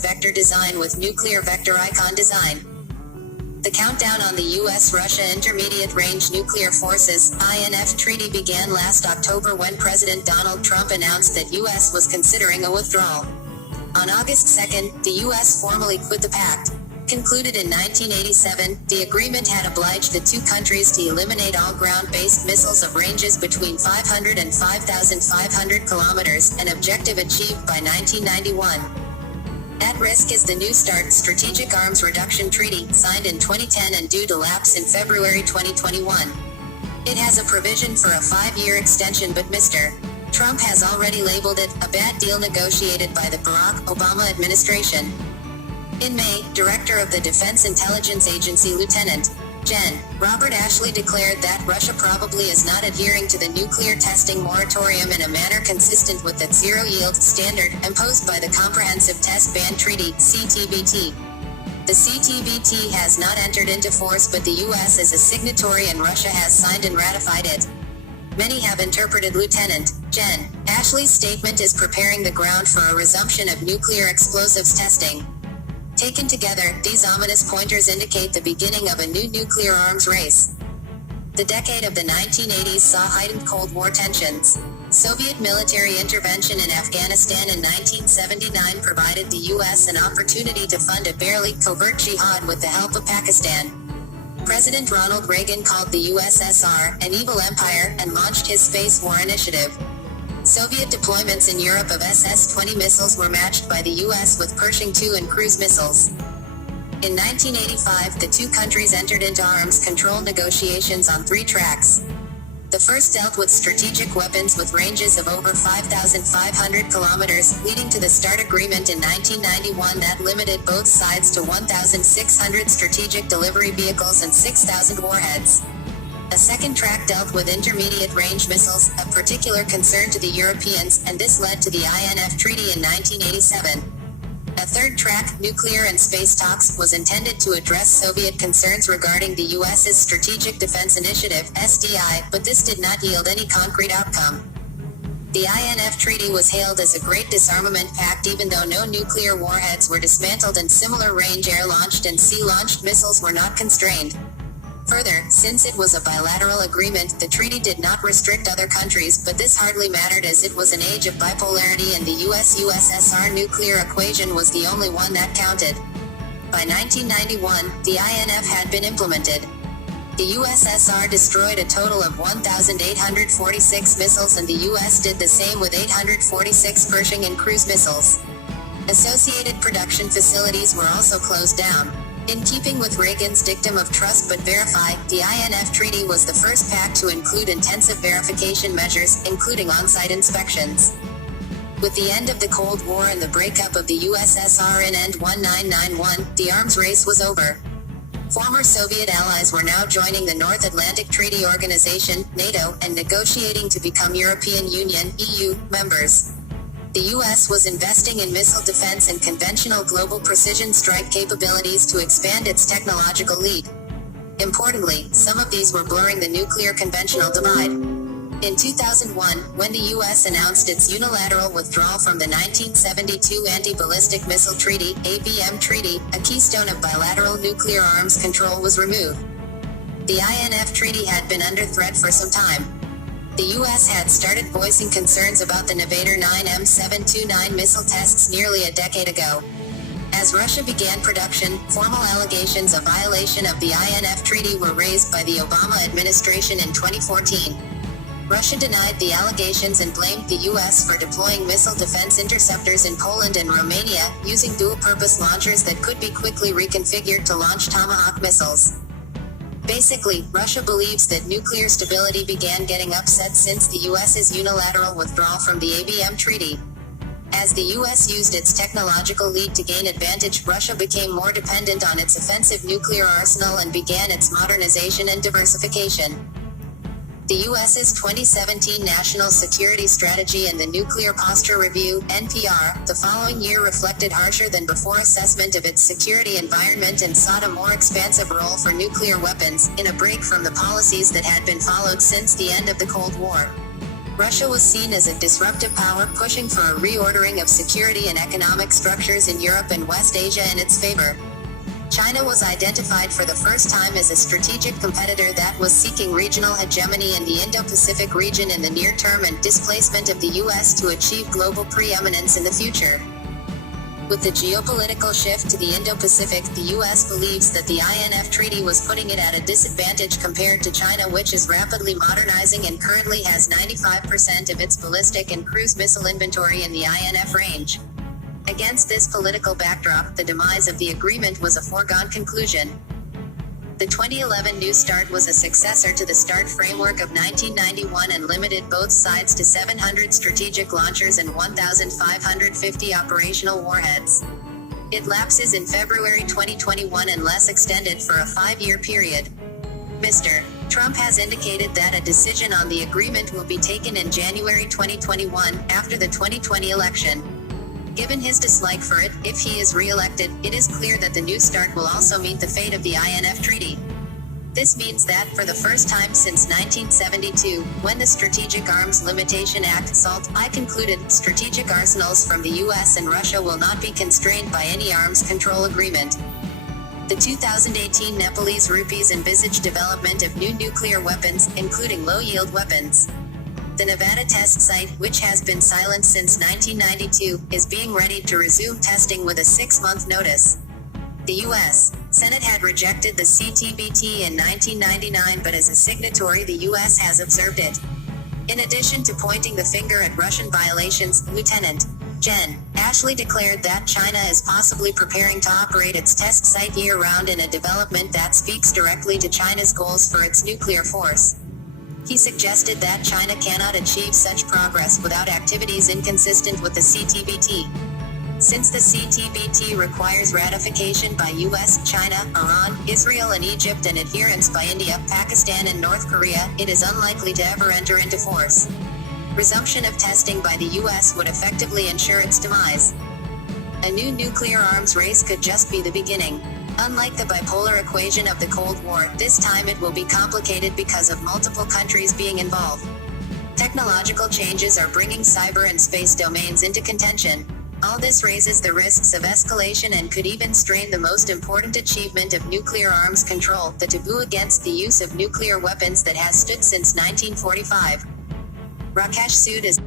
vector design with nuclear vector icon design. The countdown on the U.S.-Russia Intermediate-Range Nuclear Forces (INF) treaty began last October when President Donald Trump announced that U.S. was considering a withdrawal. On August 2, the U.S. formally quit the pact. Concluded in 1987, the agreement had obliged the two countries to eliminate all ground-based missiles of ranges between 500 and 5,500 kilometers, an objective achieved by 1991. At risk is the New START Strategic Arms Reduction Treaty, signed in 2010 and due to lapse in February 2021. It has a provision for a 5-year extension, but Mr. Trump has already labeled it a bad deal negotiated by the Barack Obama administration. In May, Director of the Defense Intelligence Agency Lieutenant Gen. Robert Ashley declared that Russia probably is not adhering to the nuclear testing moratorium in a manner consistent with the zero-yield standard imposed by the Comprehensive Test Ban Treaty, CTBT. The CTBT has not entered into force, but the U.S. is a signatory and Russia has signed and ratified it. Many have interpreted Lieutenant Gen. Ashley's statement as preparing the ground for a resumption of nuclear explosives testing. Taken together, these ominous pointers indicate the beginning of a new nuclear arms race. The decade of the 1980s saw heightened Cold War tensions. Soviet military intervention in Afghanistan in 1979 provided the U.S. an opportunity to fund a barely covert jihad with the help of Pakistan. President Ronald Reagan called the USSR an evil empire and launched his Space War initiative. Soviet deployments in Europe of SS-20 missiles were matched by the U.S. with Pershing II and cruise missiles. In 1985, the two countries entered into arms control negotiations on 3 tracks. The first dealt with strategic weapons with ranges of over 5,500 kilometers, leading to the START agreement in 1991 that limited both sides to 1,600 strategic delivery vehicles and 6,000 warheads. A second track dealt with intermediate-range missiles, a particular concern to the Europeans, and this led to the INF Treaty in 1987. A third track, nuclear and space talks, was intended to address Soviet concerns regarding the U.S.'s Strategic Defense Initiative, SDI, but this did not yield any concrete outcome. The INF Treaty was hailed as a great disarmament pact even though no nuclear warheads were dismantled and similar range air-launched and sea-launched missiles were not constrained. Further, since it was a bilateral agreement, the treaty did not restrict other countries, but this hardly mattered as it was an age of bipolarity and the US-USSR nuclear equation was the only one that counted. By 1991, the INF had been implemented. The USSR destroyed a total of 1,846 missiles and the US did the same with 846 Pershing and cruise missiles. Associated production facilities were also closed down. In keeping with Reagan's dictum of trust but verify, the INF Treaty was the first pact to include intensive verification measures, including on-site inspections. With the end of the Cold War and the breakup of the USSR in end 1991, the arms race was over. Former Soviet allies were now joining the North Atlantic Treaty Organization, NATO, and negotiating to become European Union, EU, members. The U.S. was investing in missile defense and conventional global precision strike capabilities to expand its technological lead. Importantly, some of these were blurring the nuclear conventional divide. In 2001, when the U.S. announced its unilateral withdrawal from the 1972 Anti-Ballistic Missile Treaty, ABM Treaty, a keystone of bilateral nuclear arms control was removed. The INF Treaty had been under threat for some time. The U.S. had started voicing concerns about the Nevator 9M729 missile tests nearly a decade ago. As Russia began production, formal allegations of violation of the INF Treaty were raised by the Obama administration in 2014. Russia denied the allegations and blamed the U.S. for deploying missile defense interceptors in Poland and Romania, using dual-purpose launchers that could be quickly reconfigured to launch Tomahawk missiles. Basically, Russia believes that nuclear stability began getting upset since the U.S.'s unilateral withdrawal from the ABM Treaty. As the U.S. used its technological lead to gain advantage, Russia became more dependent on its offensive nuclear arsenal and began its modernization and diversification. The U.S.'s 2017 National Security Strategy and the Nuclear Posture Review, NPR, the following year reflected harsher than before assessment of its security environment and sought a more expansive role for nuclear weapons, in a break from the policies that had been followed since the end of the Cold War. Russia was seen as a disruptive power pushing for a reordering of security and economic structures in Europe and West Asia in its favor. China was identified for the first time as a strategic competitor that was seeking regional hegemony in the Indo-Pacific region in the near term and displacement of the US to achieve global preeminence in the future. With the geopolitical shift to the Indo-Pacific, the US believes that the INF Treaty was putting it at a disadvantage compared to China, which is rapidly modernizing and currently has 95% of its ballistic and cruise missile inventory in the INF range. Against this political backdrop, the demise of the agreement was a foregone conclusion. The 2011 New START was a successor to the START framework of 1991 and limited both sides to 700 strategic launchers and 1,550 operational warheads. It lapses in February 2021 unless extended for a 5-year period. Mr. Trump has indicated that a decision on the agreement will be taken in January 2021, after the 2020 election. Given his dislike for it, if he is re-elected, it is clear that the New START will also meet the fate of the INF Treaty. This means that, for the first time since 1972, when the Strategic Arms Limitation Act (SALT) I concluded, strategic arsenals from the US and Russia will not be constrained by any arms control agreement. The 2018 Nepalese rupees envisage development of new nuclear weapons, including low-yield weapons. The Nevada test site, which has been silent since 1992, is being readied to resume testing with a 6-month notice. The U.S. Senate had rejected the CTBT in 1999, but as a signatory the U.S. has observed it. In addition to pointing the finger at Russian violations, Lieutenant Gen. Ashley declared that China is possibly preparing to operate its test site year-round in a development that speaks directly to China's goals for its nuclear force. He suggested that China cannot achieve such progress without activities inconsistent with the CTBT. Since the CTBT requires ratification by US, China, Iran, Israel and Egypt and adherence by India, Pakistan and North Korea, it is unlikely to ever enter into force. Resumption of testing by the US would effectively ensure its demise. A new nuclear arms race could just be the beginning. Unlike the bipolar equation of the Cold War, this time it will be complicated because of multiple countries being involved. Technological changes are bringing cyber and space domains into contention. All this raises the risks of escalation and could even strain the most important achievement of nuclear arms control, the taboo against the use of nuclear weapons that has stood since 1945. Rakesh Sood is